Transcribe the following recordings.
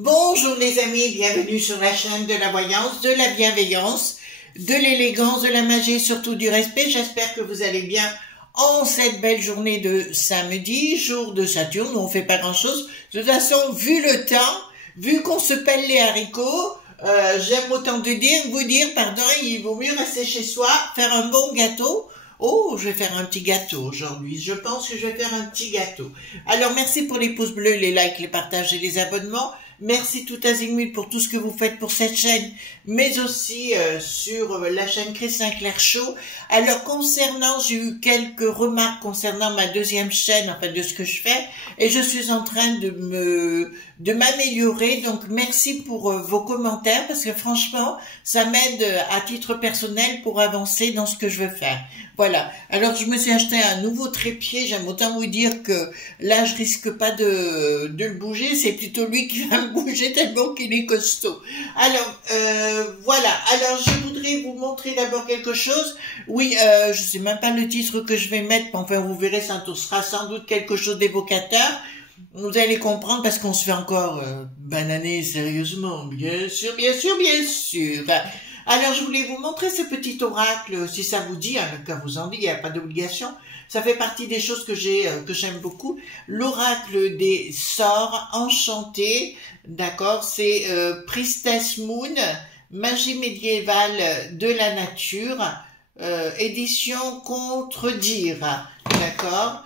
Bonjour les amis, bienvenue sur la chaîne de la voyance, de la bienveillance, de l'élégance, de la magie et surtout du respect. J'espère que vous allez bien en cette belle journée de samedi, jour de Saturne, où on fait pas grand chose. De toute façon, vu le temps, vu qu'on se pèle les haricots, j'aime autant vous dire, pardon, il vaut mieux rester chez soi, faire un bon gâteau. Oh, je vais faire un petit gâteau aujourd'hui. Je pense que je vais faire un petit gâteau. Alors, merci pour les pouces bleus, les likes, les partages et les abonnements. Merci tout azimut pour tout ce que vous faites pour cette chaîne, mais aussi sur la chaîne Chris Sinclair Show. Alors, concernant, j'ai eu quelques remarques concernant ma deuxième chaîne, enfin de ce que je fais, et je suis en train de m'améliorer. Donc, merci pour vos commentaires, parce que franchement, ça m'aide à titre personnel pour avancer dans ce que je veux faire. Voilà. Alors, je me suis acheté un nouveau trépied. J'aime autant vous dire que là, je risque pas de le bouger. C'est plutôt lui qui va me bouger tellement qu'il est costaud. Alors, voilà. Alors, je voudrais vous montrer d'abord quelque chose. Oui, je sais même pas le titre que je vais mettre. Enfin, vous verrez, ça sera sans doute quelque chose d'évocateur. Vous allez comprendre parce qu'on se fait encore bananer sérieusement. Bien sûr, bien sûr, bien sûr. Alors, je voulais vous montrer ce petit oracle, si ça vous dit, hein, quand vous en dit, il n'y a pas d'obligation. Ça fait partie des choses que j'aime beaucoup. L'oracle des sorts enchantés, d'accord, c'est Priestess Moon, magie médiévale de la nature, édition Contredire, d'accord.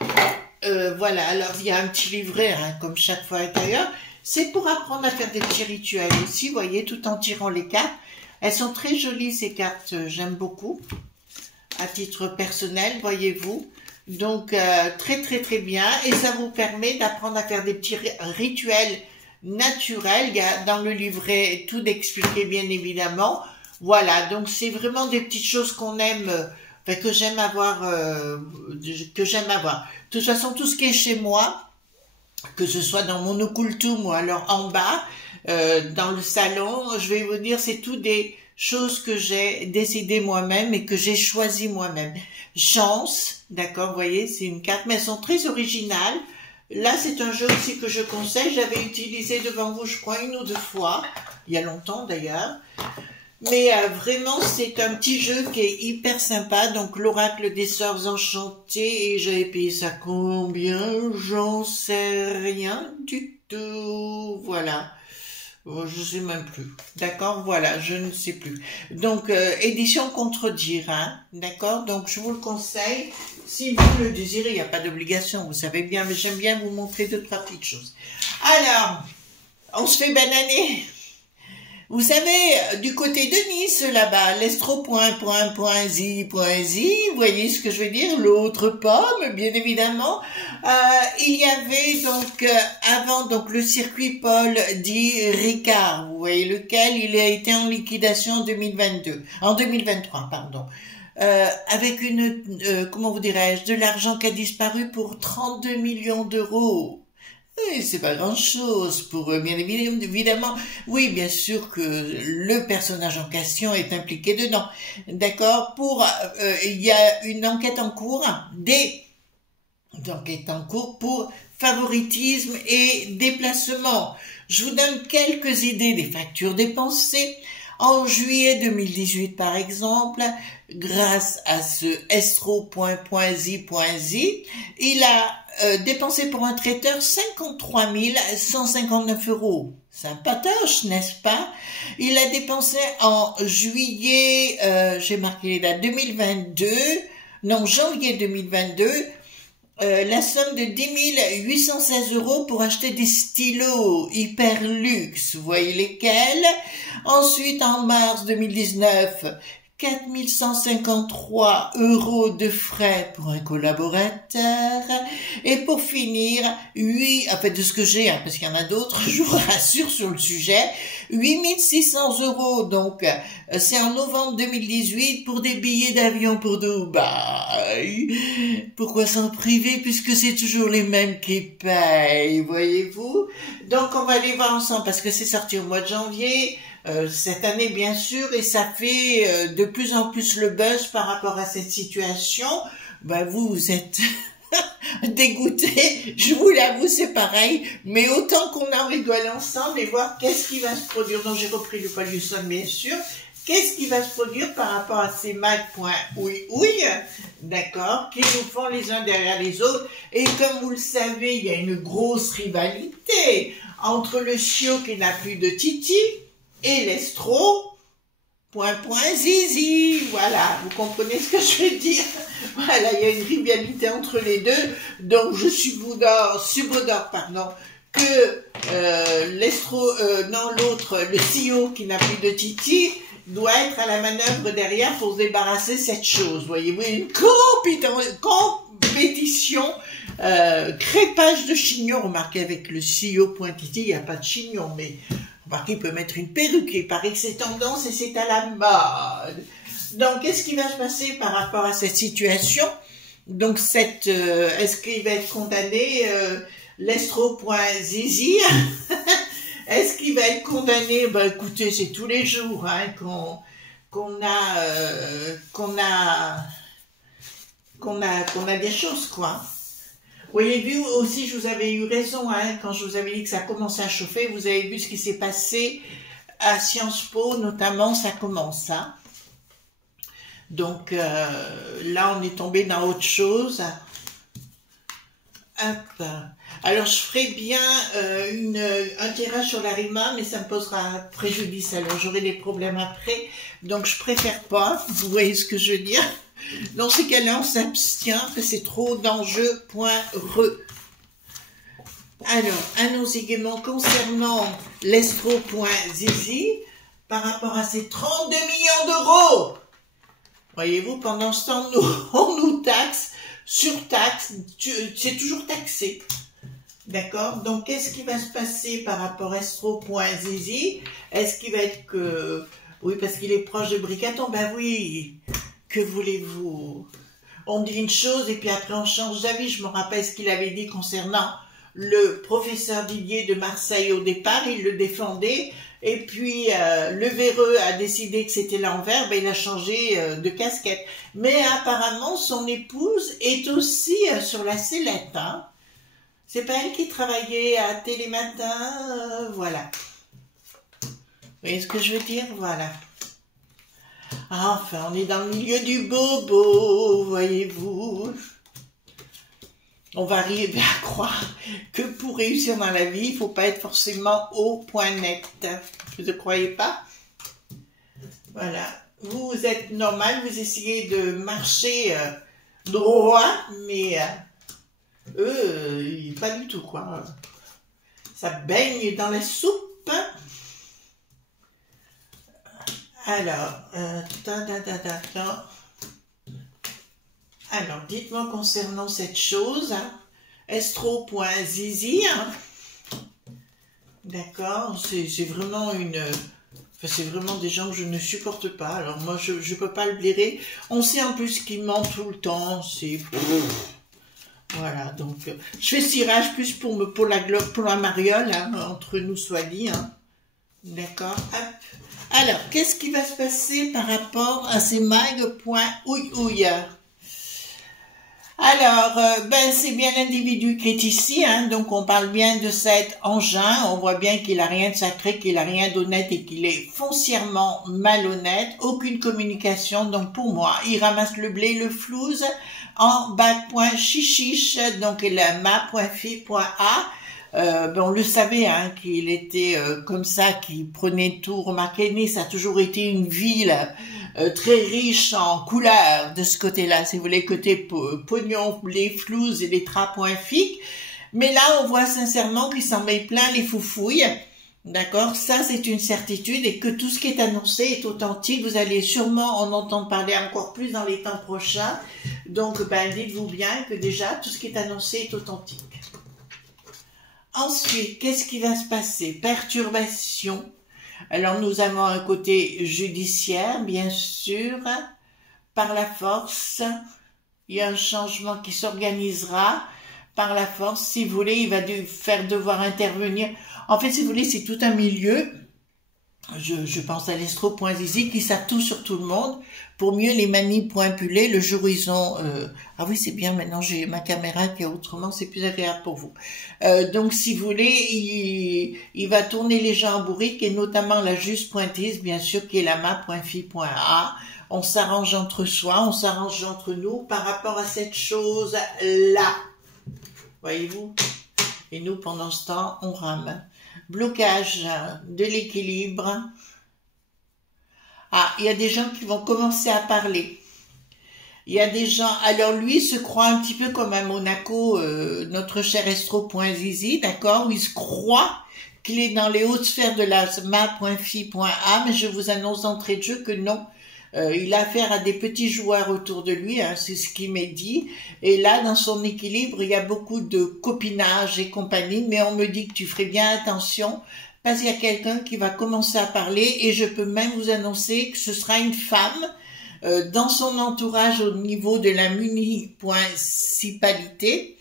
Voilà, alors il y a un petit livret, hein, comme chaque fois intérieur. C'est pour apprendre à faire des petits rituels aussi, vous voyez, tout en tirant les cartes. Elles sont très jolies, ces cartes, j'aime beaucoup, à titre personnel, voyez-vous. Donc, très, très, très bien. Et ça vous permet d'apprendre à faire des petits rituels naturels. Il y a dans le livret tout d'expliquer, bien évidemment. Voilà, donc c'est vraiment des petites choses qu'on aime, enfin, que j'aime avoir, De toute façon, tout ce qui est chez moi, que ce soit dans mon occultum ou alors en bas, dans le salon, je vais vous dire, c'est tout des choses que j'ai décidé moi-même et que j'ai choisi moi-même. Chance, d'accord, vous voyez, c'est une carte, mais elles sont très originales. Là, c'est un jeu aussi que je conseille. J'avais utilisé devant vous, je crois, 1 ou 2 fois, il y a longtemps d'ailleurs. Mais vraiment, c'est un petit jeu qui est hyper sympa. Donc, l'oracle des sorts enchantés. Et j'avais payé ça combien? J'en sais rien du tout. Voilà. Je sais même plus. D'accord, voilà, je ne sais plus. Donc, édition Contredire, hein, d'accord. Donc, je vous le conseille. Si vous le désirez, il n'y a pas d'obligation, vous savez bien, mais j'aime bien vous montrer 2-3 petites choses. Alors, on se fait bananer. Vous savez, du côté de Nice, là-bas, l'estro.zi, vous voyez ce que je veux dire, l'autre pomme, bien évidemment. Il y avait donc, avant, donc, le circuit Paul dit Ricard, vous voyez lequel, il a été en liquidation en 2023, pardon. Avec comment vous dirais-je, de l'argent qui a disparu pour 32 millions d'euros. Oui, c'est pas grand-chose pour eux, bien évidemment. Oui, bien sûr que le personnage en question est impliqué dedans. D'accord. Il y a une enquête en cours, pour favoritisme et déplacement. Je vous donne quelques idées des factures dépensées. En juillet 2018, par exemple, grâce à ce estro.zi, il a dépensé pour un traiteur 53 159 €. Sympatoche, n'est-ce pas? Il a dépensé en juillet, j'ai marqué les dates, janvier 2022, la somme de 10 816 € pour acheter des stylos hyper luxe, vous voyez lesquels. Ensuite, en mars 2019, 4 153 € de frais pour un collaborateur. Et pour finir, de ce que j'ai, hein, parce qu'il y en a d'autres, je vous rassure sur le sujet, 8 600 €, donc c'est en novembre 2018 pour des billets d'avion pour Dubaï. Pourquoi s'en priver puisque c'est toujours les mêmes qui payent, voyez-vous. Donc on va aller voir ensemble parce que c'est sorti au mois de janvier, cette année bien sûr, et ça fait de plus en plus le buzz par rapport à cette situation. Ben vous êtes dégoûté, je vous l'avoue, c'est pareil, mais autant qu'on en rigole ensemble et voir qu'est-ce qui va se produire. Donc j'ai repris le Paul Hudson bien sûr. Qu'est-ce qui va se produire par rapport à ces mags.ouïouï, d'accord, qui nous font les uns derrière les autres. Et comme vous le savez, il y a une grosse rivalité entre le chiot qui n'a plus de titi et l'estro. Zizi, voilà, vous comprenez ce que je veux dire. Voilà, il y a une rivalité entre les deux, donc je subodore, que l'autre, le CEO qui n'a plus de titi, doit être à la manœuvre derrière pour se débarrasser de cette chose. Voyez-vous, une compétition, crépage de chignon. Remarquez, avec le CEO pointiti, il n'y a pas de chignon, mais remarquez, il peut mettre une perruque. Il paraît que c'est tendance et c'est à la mode. Donc, qu'est-ce qui va se passer par rapport à cette situation? Donc, est-ce qu'il va être condamné, l'estro.zizi? Est-ce qu'il va être condamné? Ben, écoutez, c'est tous les jours, hein, qu'on a des choses, quoi. Vous avez vu aussi, je vous avais eu raison, hein, quand je vous avais dit que ça commençait à chauffer. Vous avez vu ce qui s'est passé à Sciences Po, notamment, ça commence, hein. Donc, là, on est tombé dans autre chose. Hop. Alors, je ferai bien un tirage sur la RIMA, mais ça me posera préjudice. Alors, j'aurai des problèmes après. Donc, je préfère pas. Vous voyez ce que je veux dire? Dans ces cas-là, on s'abstient, que c'est trop d'enjeux.re. Alors, allons-y également concernant l'estro.zizi, par rapport à ces 32 millions d'euros. Voyez-vous, pendant ce temps, on nous taxe, surtaxe, c'est toujours taxé. D'accord? Donc, qu'est-ce qui va se passer par rapport à estro.zizi? Est-ce qu'il va être que... Oui, parce qu'il est proche de Bricaton. Ben oui, que voulez-vous? On dit une chose et puis après on change d'avis. Je me rappelle ce qu'il avait dit concernant le professeur Didier de Marseille au départ. Il le défendait. Et puis, le véreux a décidé que c'était l'envers, ben, il a changé de casquette. Mais apparemment, son épouse est aussi sur la sellette. Hein. C'est pas elle qui travaillait à Télématin, voilà. Vous voyez ce que je veux dire? Voilà. Enfin, on est dans le milieu du bobo, voyez-vous. On va arriver à croire que pour réussir dans la vie, il ne faut pas être forcément au point net. Vous ne croyez pas? Voilà. Vous êtes normal, vous essayez de marcher droit, mais eux, pas du tout, quoi. Ça baigne dans la soupe. Alors, Alors, dites-moi concernant cette chose, hein, estro.zizi, hein, d'accord, c'est vraiment c'est vraiment des gens que je ne supporte pas, alors moi je ne peux pas le blairer, on sait en plus qu'ils mentent tout le temps, c'est... Voilà, donc, je fais ce tirage plus pour la mariole, hein, entre nous soit dit, hein, d'accord, hop. Alors, qu'est-ce qui va se passer par rapport à ces mag.ouïouï? Alors, c'est bien l'individu qui est ici, hein, donc on parle bien de cet engin, on voit bien qu'il a rien de sacré, qu'il a rien d'honnête et qu'il est foncièrement malhonnête, aucune communication, donc pour moi, il ramasse le blé, le flouze, en bas.chichiche, donc la ma.fi.a, On le savait, hein, qu'il était comme ça, qu'il prenait tout. Remarquez, Nice a toujours été une ville très riche en couleurs de ce côté-là. Si vous voulez, côté pognon, les flouses et les trapoints fics. Mais là, on voit sincèrement qu'il s'en met plein les foufouilles. D'accord, ça c'est une certitude, et que tout ce qui est annoncé est authentique. Vous allez sûrement en entendre parler encore plus dans les temps prochains. Donc, dites-vous bien que déjà, tout ce qui est annoncé est authentique. Ensuite, qu'est-ce qui va se passer? Perturbation. Alors, nous avons un côté judiciaire, bien sûr, par la force. Il y a un changement qui s'organisera par la force. Si vous voulez, il va faire devoir intervenir. En fait, si vous voulez, c'est tout un milieu. Je pense à l'estro.zizi qui savent tout sur tout le monde pour mieux les manipuler le jour où ils ont... Ah oui, c'est bien, maintenant j'ai ma caméra qui est autrement, c'est plus agréable pour vous. Donc, si vous voulez, il va tourner les gens en bourrique, et notamment la juste pointise, bien sûr, qui est la ma.fi.a. On s'arrange entre soi, on s'arrange entre nous par rapport à cette chose-là. Voyez-vous? Et nous, pendant ce temps, on rame. Blocage de l'équilibre. Ah, il y a des gens qui vont commencer à parler. Il y a des gens... Alors, lui se croit un petit peu comme à Monaco, notre cher Estro.zizi, d'accord? Où il se croit qu'il est dans les hautes sphères de la ma.fi.a, mais je vous annonce d'entrée de jeu que non. Il a affaire à des petits joueurs autour de lui, hein, c'est ce qui m'est dit. Et là, dans son équilibre, il y a beaucoup de copinage et compagnie, mais on me dit que tu ferais bien attention, parce qu'il y a quelqu'un qui va commencer à parler, et je peux même vous annoncer que ce sera une femme dans son entourage au niveau de la municipalité,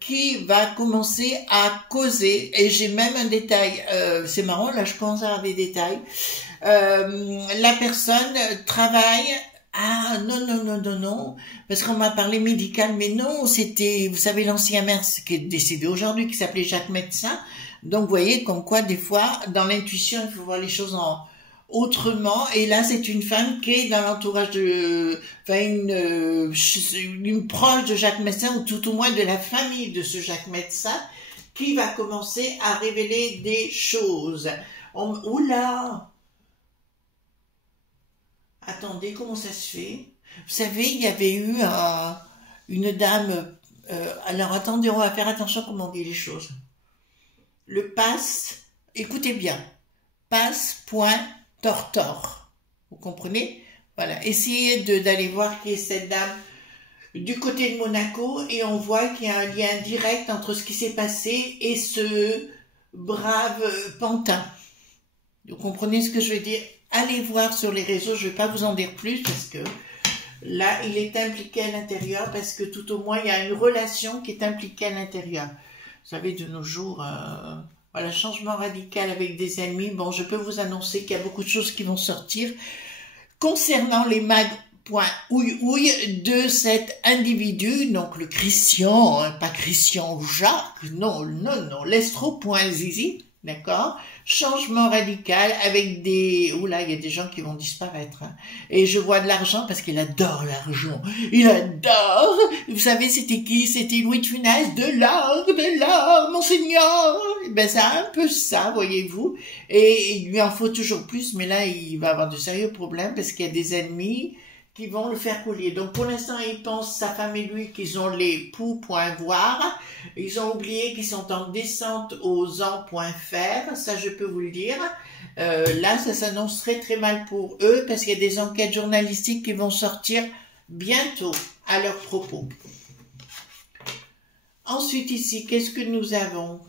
qui va commencer à causer. Et j'ai même un détail, c'est marrant, là je commence à avoir des détails. La personne travaille... Ah non, parce qu'on m'a parlé médical, mais non, c'était, vous savez, l'ancien maire qui est décédé aujourd'hui, qui s'appelait Jacques Médecin. Donc vous voyez, comme quoi des fois, dans l'intuition, il faut voir les choses autrement. Et là, c'est une femme qui est dans l'entourage de... Enfin, une proche de Jacques Médecin, ou tout au moins de la famille de ce Jacques Médecin, qui va commencer à révéler des choses. Oula! Attendez, comment ça se fait? Vous savez, il y avait eu une dame... alors, attendez, on va faire attention comment on dit les choses. Le passe... Écoutez bien. Passe.tortor. Vous comprenez? Voilà. Essayez d'aller voir qui est cette dame du côté de Monaco, et on voit qu'il y a un lien direct entre ce qui s'est passé et ce brave pantin. Vous comprenez ce que je veux dire? Allez voir sur les réseaux, je ne vais pas vous en dire plus, parce que là, il est impliqué à l'intérieur, parce que tout au moins, il y a une relation qui est impliquée à l'intérieur. Vous savez, de nos jours, voilà, changement radical avec des ennemis. Bon, je peux vous annoncer qu'il y a beaucoup de choses qui vont sortir concernant les mag.ouille de cet individu, donc le Christian, hein, pas Christian Jacques, non, l'estro.zizi, d'accord? Changement radical avec des... Oula, il y a des gens qui vont disparaître. Hein. Et je vois de l'argent parce qu'il adore l'argent. Il adore. Vous savez, c'était qui? C'était Louis de Funès. De l'or, monseigneur. Ben, c'est un peu ça, voyez-vous. Et il lui en faut toujours plus, mais là, il va avoir de sérieux problèmes parce qu'il y a des ennemis qui vont le faire couler. Donc, pour l'instant, il pense, sa femme et lui, qu'ils ont les poux.voir. Ils ont oublié qu'ils sont en descente aux ans.faire. Ça, je peux vous le dire. Là, ça s'annonce très, très mal pour eux parce qu'il y a des enquêtes journalistiques qui vont sortir bientôt à leur propos. Ensuite, ici, qu'est-ce que nous avons?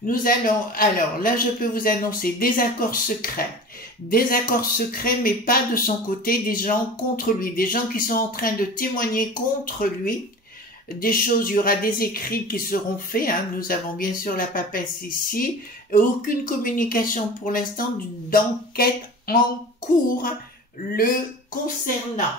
Nous allons, alors là je peux vous annoncer des accords secrets, mais pas de son côté, des gens contre lui, des gens qui sont en train de témoigner contre lui, des choses, il y aura des écrits qui seront faits, hein. Nous avons bien sûr la papesse ici, et aucune communication pour l'instant d'enquête en cours le concernant.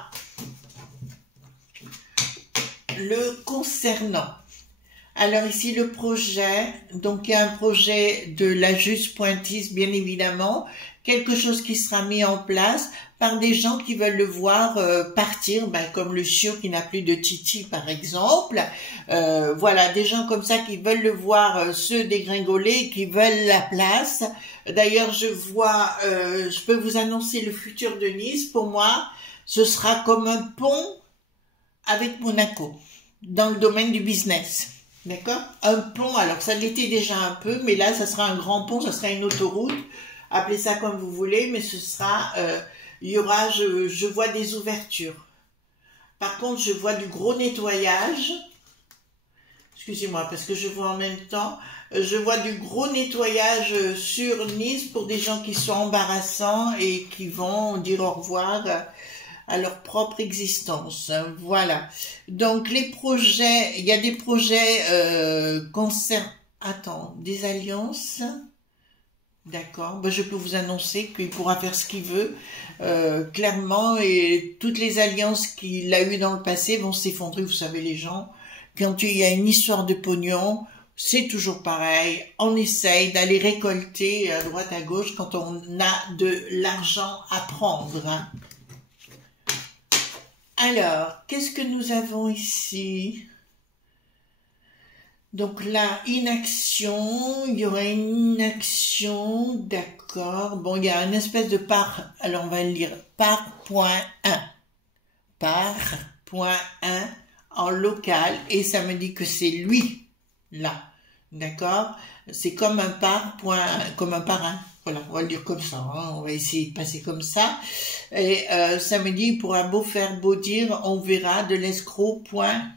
Alors ici le projet, donc il y a un projet de la Juste Pointise bien évidemment, quelque chose qui sera mis en place par des gens qui veulent le voir partir, comme le chiot qui n'a plus de titi par exemple. Voilà, des gens comme ça qui veulent le voir se dégringoler, qui veulent la place. D'ailleurs je vois, je peux vous annoncer le futur de Nice, pour moi ce sera comme un pont avec Monaco, dans le domaine du business. D'accord? Un pont, alors ça l'était déjà un peu, mais là ça sera un grand pont, ça sera une autoroute, appelez ça comme vous voulez, mais ce sera, il y aura, je vois des ouvertures. Par contre, je vois du gros nettoyage, excusez-moi, parce que je vois en même temps, je vois du gros nettoyage sur Nice pour des gens qui sont embarrassants et qui vont dire au revoir à leur propre existence. Voilà. Donc les projets, il y a des projets attends, des alliances. D'accord. Je peux vous annoncer qu'il pourra faire ce qu'il veut. Clairement, et toutes les alliances qu'il a eues dans le passé vont s'effondrer. Vous savez, les gens, quand il y a une histoire de pognon, c'est toujours pareil. On essaye d'aller récolter à droite à gauche quand on a de l'argent à prendre. Hein. Alors, qu'est-ce que nous avons ici? Donc là, inaction, il y aura une inaction, d'accord. Bon, il y a une espèce de par, alors on va le lire, par.1, par.1 en local, et ça me dit que c'est lui, là, d'accord. C'est comme un comme un parrain. Voilà, on va le dire comme ça, hein. On va essayer de passer comme ça. Et ça me dit, il pourra beau faire, beau dire, on verra de l'escroc, point,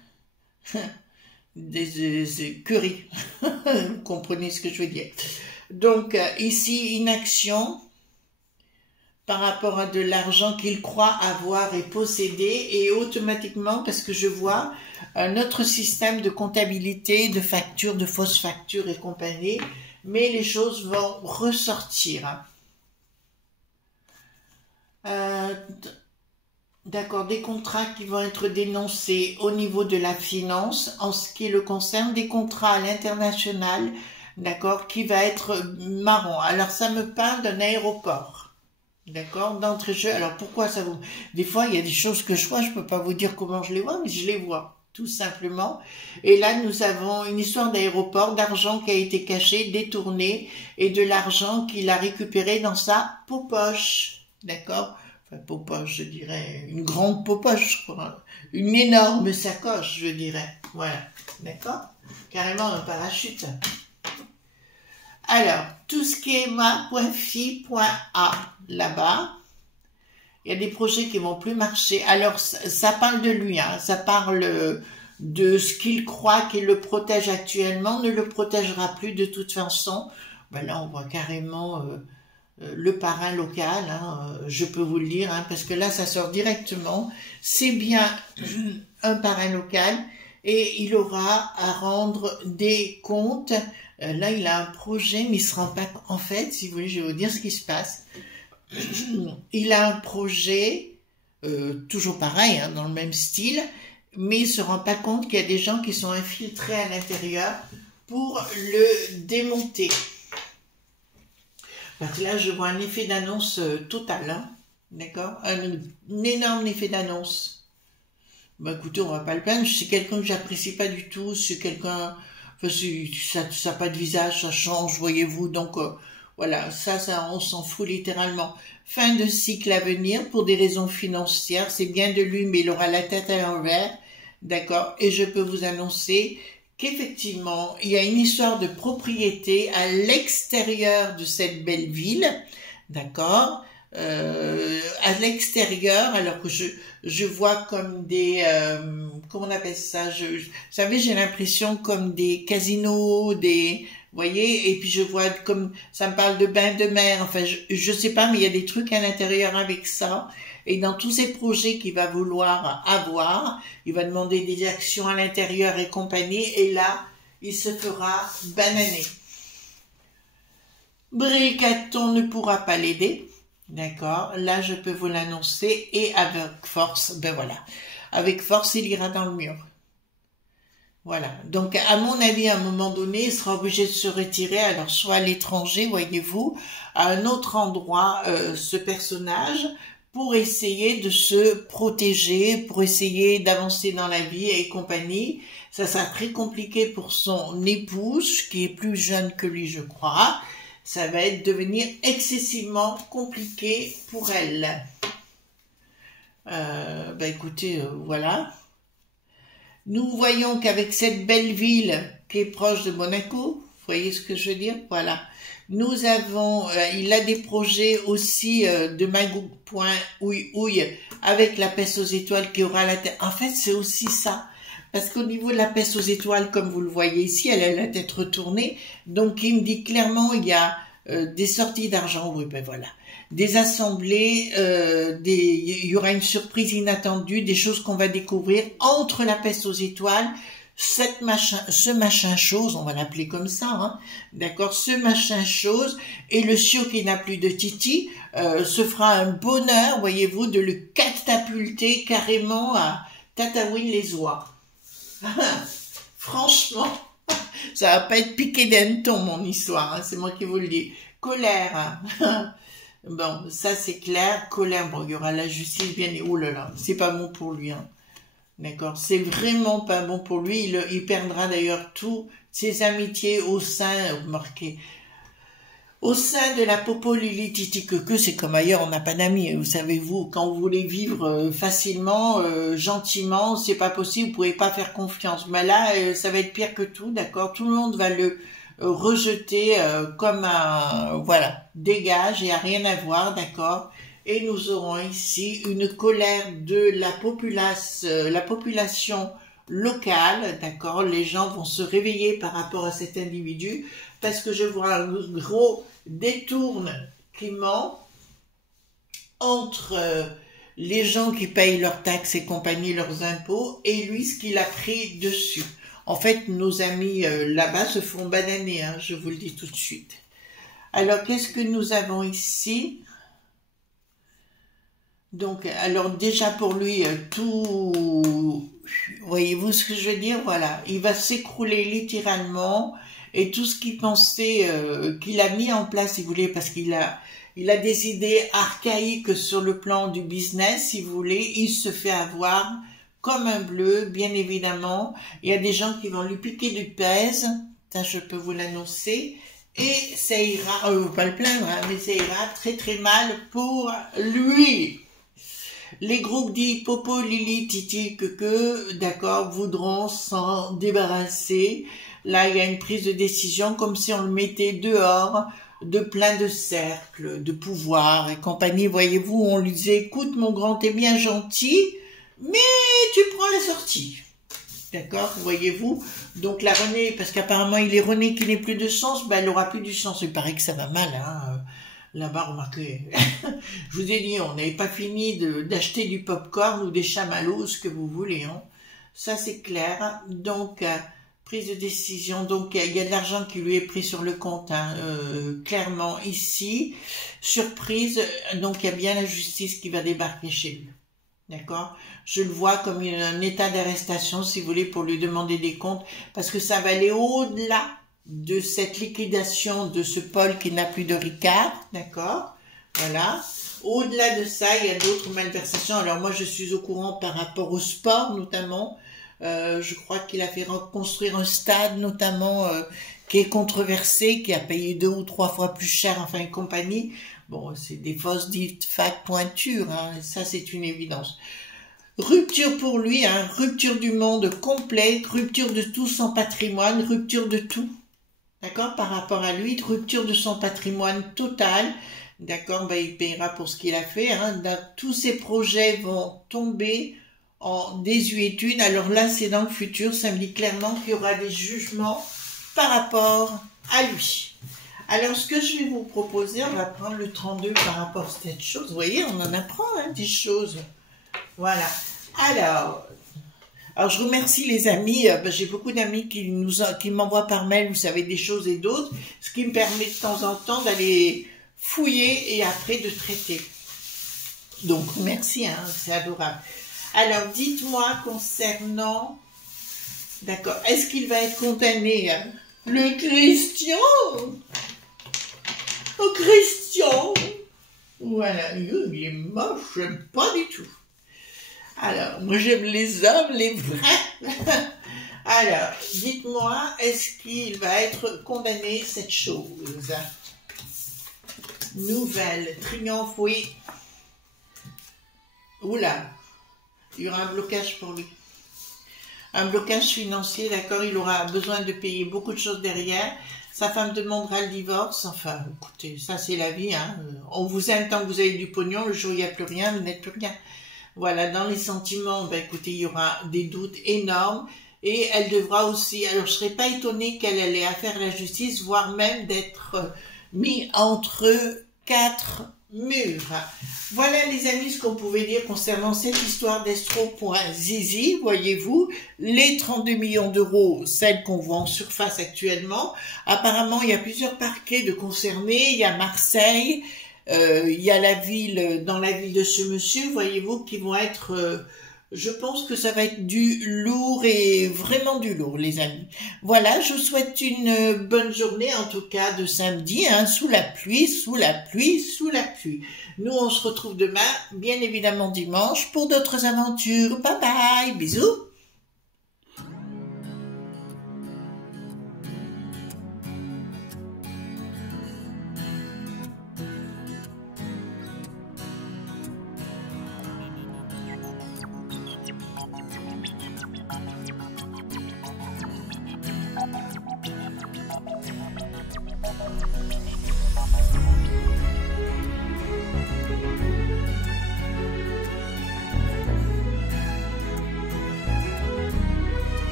des curries. Vous comprenez ce que je veux dire. Donc, ici, inaction par rapport à de l'argent qu'il croit avoir et posséder, et automatiquement, parce que je vois un autre système de comptabilité, de factures, de fausses factures et compagnie, mais les choses vont ressortir. D'accord, des contrats qui vont être dénoncés au niveau de la finance, en ce qui le concerne, des contrats à l'international, d'accord, qui va être marron. Alors, ça me parle d'un aéroport, d'accord, d'entrée de jeu. Alors, pourquoi ça vous... Des fois, il y a des choses que je vois, je peux pas vous dire comment je les vois, mais je les vois. Tout simplement. Et là, nous avons une histoire d'aéroport, d'argent qui a été caché, détourné, et de l'argent qu'il a récupéré dans sa poche. D'accord? Enfin, poche, je dirais. Une grande poche, quoi. Une énorme sacoche, je dirais. Voilà. D'accord? Carrément un parachute. Alors, tout ce qui est ma.fi.a, là-bas, il y a des projets qui vont plus marcher. Alors, ça parle de lui, hein. Ça parle de ce qu'il croit qu'il le protège actuellement, ne le protégera plus de toute façon. Là, on voit carrément le parrain local, hein. Je peux vous le dire, hein, parce que là, ça sort directement. C'est bien un parrain local et il aura à rendre des comptes. Là, il a un projet, mais il se rend pas... En fait, si vous voulez, je vais vous dire ce qui se passe. Il a un projet, toujours pareil, hein, dans le même style, mais il ne se rend pas compte qu'il y a des gens qui sont infiltrés à l'intérieur pour le démonter. Parce que là, je vois un effet d'annonce total, hein, d'accord, un énorme effet d'annonce. Écoutez, on va pas le plaindre, c'est quelqu'un que j'apprécie pas du tout, c'est quelqu'un, enfin, ça n'a pas de visage, ça change, voyez-vous, donc... Voilà, ça, on s'en fout littéralement. Fin de cycle à venir pour des raisons financières. C'est bien de lui, mais il aura la tête à l'envers. D'accord? Et je peux vous annoncer qu'effectivement, il y a une histoire de propriété à l'extérieur de cette belle ville. D'accord? À l'extérieur, alors que je vois comme des... comment on appelle ça? Vous savez, j'ai l'impression comme des casinos, des... Vous voyez, et puis je vois comme, ça me parle de bain de mer, enfin, je sais pas, mais il y a des trucs à l'intérieur avec ça. Et dans tous ces projets qu'il va vouloir avoir, il va demander des actions à l'intérieur et compagnie, et là, il se fera bananer. Bricaton ne pourra pas l'aider, d'accord? Là, je peux vous l'annoncer, et avec force, ben voilà. Avec force, il ira dans le mur. Voilà. Donc, à mon avis, à un moment donné, il sera obligé de se retirer, alors soit à l'étranger, voyez-vous, à un autre endroit, ce personnage, pour essayer de se protéger, pour essayer d'avancer dans la vie et compagnie. Ça sera très compliqué pour son épouse, qui est plus jeune que lui, je crois. Ça va devenir excessivement compliqué pour elle. Écoutez, voilà. Nous voyons qu'avec cette belle ville qui est proche de Monaco, vous voyez ce que je veux dire? Voilà. Nous avons, il a des projets aussi de magouille avec la peste aux étoiles qui aura la tête. En fait, c'est aussi ça. Parce qu'au niveau de la peste aux étoiles, comme vous le voyez ici, elle a la tête retournée. Donc, il me dit clairement, il y a des sorties d'argent. Oui, ben voilà. Des assemblées, il y aura une surprise inattendue, des choses qu'on va découvrir entre la peste aux étoiles, ce machin chose, on va l'appeler comme ça, hein, d'accord, ce machin chose, et le chiot qui n'a plus de titi, se fera un bonheur, voyez-vous, de le catapulter carrément à Tataouine-les-Oies. Franchement, ça va pas être piqué d'hanneton, mon histoire, hein, c'est moi qui vous le dis. Colère, hein. Bon, ça c'est clair, colère, bon, il y aura la justice bien, oh là là, c'est pas bon pour lui, hein. D'accord, c'est vraiment pas bon pour lui, il perdra d'ailleurs tous ses amitiés au sein, marqué, au sein de la Popo Lili Titi que c'est comme ailleurs, on n'a pas d'amis, vous savez, vous, quand vous voulez vivre facilement, gentiment, c'est pas possible, vous pouvez pas faire confiance, mais là, ça va être pire que tout, d'accord, tout le monde va le rejeté comme un, voilà, dégage, il n'y a rien à voir, d'accord. Et nous aurons ici une colère de la population locale, d'accord. Les gens vont se réveiller par rapport à cet individu, parce que je vois un gros détournement entre les gens qui payent leurs taxes et compagnie, leurs impôts, et lui, ce qu'il a pris dessus. En fait, nos amis là-bas se font bananer, hein, je vous le dis tout de suite. Alors, qu'est-ce que nous avons ici? Donc, alors déjà pour lui, tout... Voyez-vous ce que je veux dire? Voilà, il va s'écrouler littéralement, et tout ce qu'il pensait, qu'il a mis en place, si vous voulez, parce qu'il a des idées archaïques sur le plan du business, si vous voulez, il se fait avoir comme un bleu, bien évidemment. Il y a des gens qui vont lui piquer du pèse, ça je peux vous l'annoncer, et ça ira, pas le plaindre, hein, mais ça ira très très mal pour lui. Les groupes dits Popo, Lili, Titi, d'accord, voudront s'en débarrasser. Là, il y a une prise de décision comme si on le mettait dehors de plein de cercles, de pouvoir et compagnie. Voyez-vous, on lui disait, écoute mon grand, t'es bien gentil, mais tu prends la sortie. D'accord, voyez-vous. Donc la Renée, parce qu'apparemment il est René qui n'est plus de sens, ben elle aura plus du sens. Il paraît que ça va mal, hein. Là-bas, remarquez. Je vous ai dit, on n'avait pas fini d'acheter du popcorn ou des chamallows, ce que vous voulez, hein. Ça c'est clair. Donc prise de décision. Donc il y a de l'argent qui lui est pris sur le compte, hein, clairement ici. Surprise. Donc il y a bien la justice qui va débarquer chez lui. D'accord, je le vois comme un état d'arrestation, si vous voulez, pour lui demander des comptes, parce que ça va aller au-delà de cette liquidation de ce Paul qui n'a plus de Ricard, d'accord, voilà. Au-delà de ça, il y a d'autres malversations. Alors moi, je suis au courant par rapport au sport, notamment. Je crois qu'il a fait reconstruire un stade, notamment, qui est controversé, qui a payé 2 ou 3 fois plus cher, enfin, et compagnie. Bon, c'est des fausses dites fac pointures, hein, ça c'est une évidence. Rupture pour lui, hein, rupture du monde complet, rupture de tout son patrimoine, rupture de tout, d'accord, par rapport à lui, rupture de son patrimoine total, d'accord, ben, il paiera pour ce qu'il a fait, hein, tous ses projets vont tomber en désuétude. Alors là, c'est dans le futur, ça me dit clairement qu'il y aura des jugements par rapport à lui. Alors, ce que je vais vous proposer, on va prendre le 32 par rapport à cette chose. Vous voyez, on en apprend, hein, des choses. Voilà. Alors, je remercie les amis. J'ai beaucoup d'amis qui m'envoient par mail, vous savez, des choses et d'autres, ce qui me permet de temps en temps d'aller fouiller et après de traiter. Donc, merci, hein, c'est adorable. Alors, dites-moi concernant D'accord. Est-ce qu'il va être condamné, hein? Le Christian? Oh, Christian! Voilà, il est moche, j'aime pas du tout. Alors, moi j'aime les hommes, les vrais. Alors, dites-moi, est-ce qu'il va être condamné, cette chose? Nouvelle, triomphe, oui. Oula, il y aura un blocage pour lui. Un blocage financier, d'accord, il aura besoin de payer beaucoup de choses derrière. Sa femme demandera le divorce. Enfin, écoutez, ça c'est la vie, hein. On vous aime tant que vous avez du pognon, le jour où il n'y a plus rien, vous n'êtes plus rien. Voilà, dans les sentiments, ben écoutez, il y aura des doutes énormes. Et elle devra aussi, alors je ne serais pas étonnée qu'elle ait à faire la justice, voire même d'être mis entre 4 murs. Voilà les amis ce qu'on pouvait dire concernant cette histoire d'Estro.Zizi, voyez-vous, les 32 millions d'euros, celles qu'on voit en surface actuellement. Apparemment il y a plusieurs parquets de concernés, il y a Marseille, il y a la ville, dans la ville de ce monsieur, voyez-vous, qui vont être... je pense que ça va être du lourd et vraiment du lourd, les amis. Voilà, je vous souhaite une bonne journée, en tout cas de samedi, hein, sous la pluie, sous la pluie, sous la pluie. Nous, on se retrouve demain, bien évidemment dimanche, pour d'autres aventures. Bye bye, bisous.